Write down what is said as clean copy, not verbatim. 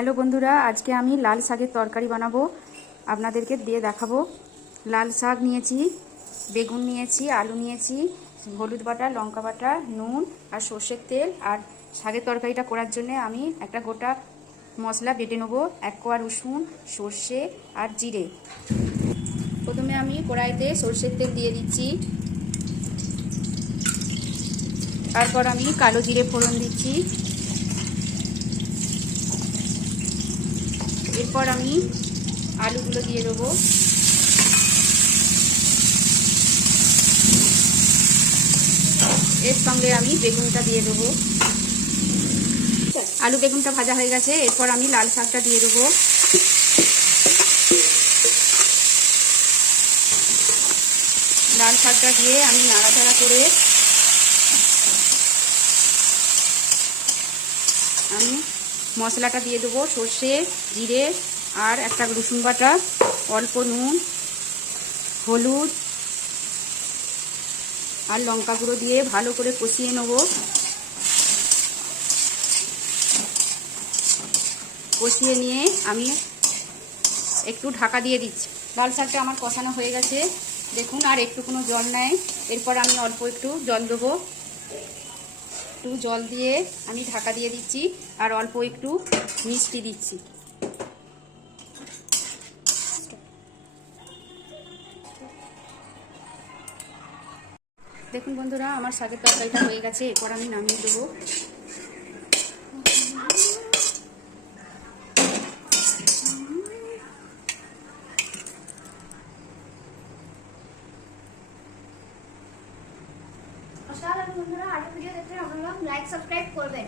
Hello বন্ধুরা, আজকে আমি লাল শাকের তরকারি বানাবো, আপনাদেরকে দিয়ে দেখাবো। লাল শাক নিয়েছি, বেগুন নিয়েছি, আলু নিয়েছি, হলুদ বাটা, লঙ্কা বাটা, নুন আর সর্ষের তেল। আর শাকের তরকারিটা করার জন্য আমি একটা গোটা মশলা বেটে নেবো, 1 কোয়া রসুন, সর্ষে আর জিরে। প্রথমে আমি কড়াইতে সর্ষের তেল দিয়ে দিচ্ছি, তারপর আমি কালো জিরে ফোড়ন দিচ্ছি। এরপর আমি আলুগুলো দিয়ে দেবো, এর সঙ্গে আমি বেগুনটা দিয়ে দেবো। আলু বেগুনটা ভাজা হয়ে গেছে, এরপর আমি লাল শাকটা দিয়ে দেবো। লাল শাকটা দিয়ে আমি নাড়াচাড়া করে আমি মশলাটা দিয়ে দেবো, সর্ষে, জিরে আর একটা রসুন বাটা, অল্প নুন, হলুদ আর লঙ্কা গুঁড়ো দিয়ে ভালো করে কষিয়ে নেব। কষিয়ে নিয়ে আমি একটু ঢাকা দিয়ে দিচ্ছি। লাল শাকটা আমার কষানো হয়ে গেছে, দেখুন আর একটু কোনো জল নেই। এরপর আমি অল্প একটু জল দেবো, একটু জল দিয়ে আমি ঢাকা দিয়ে দিচ্ছি আর অল্প একটু মিষ্টি দিচ্ছি। দেখুন বন্ধুরা, আমার শাকের তরকারিটা হয়ে গেছে, এরপর আমি নামিয়ে দেবো। নমস্কার বন্ধুরা, আরো ভিডিও দেখতে আপনারা লাইক সাবস্ক্রাইব করবেন।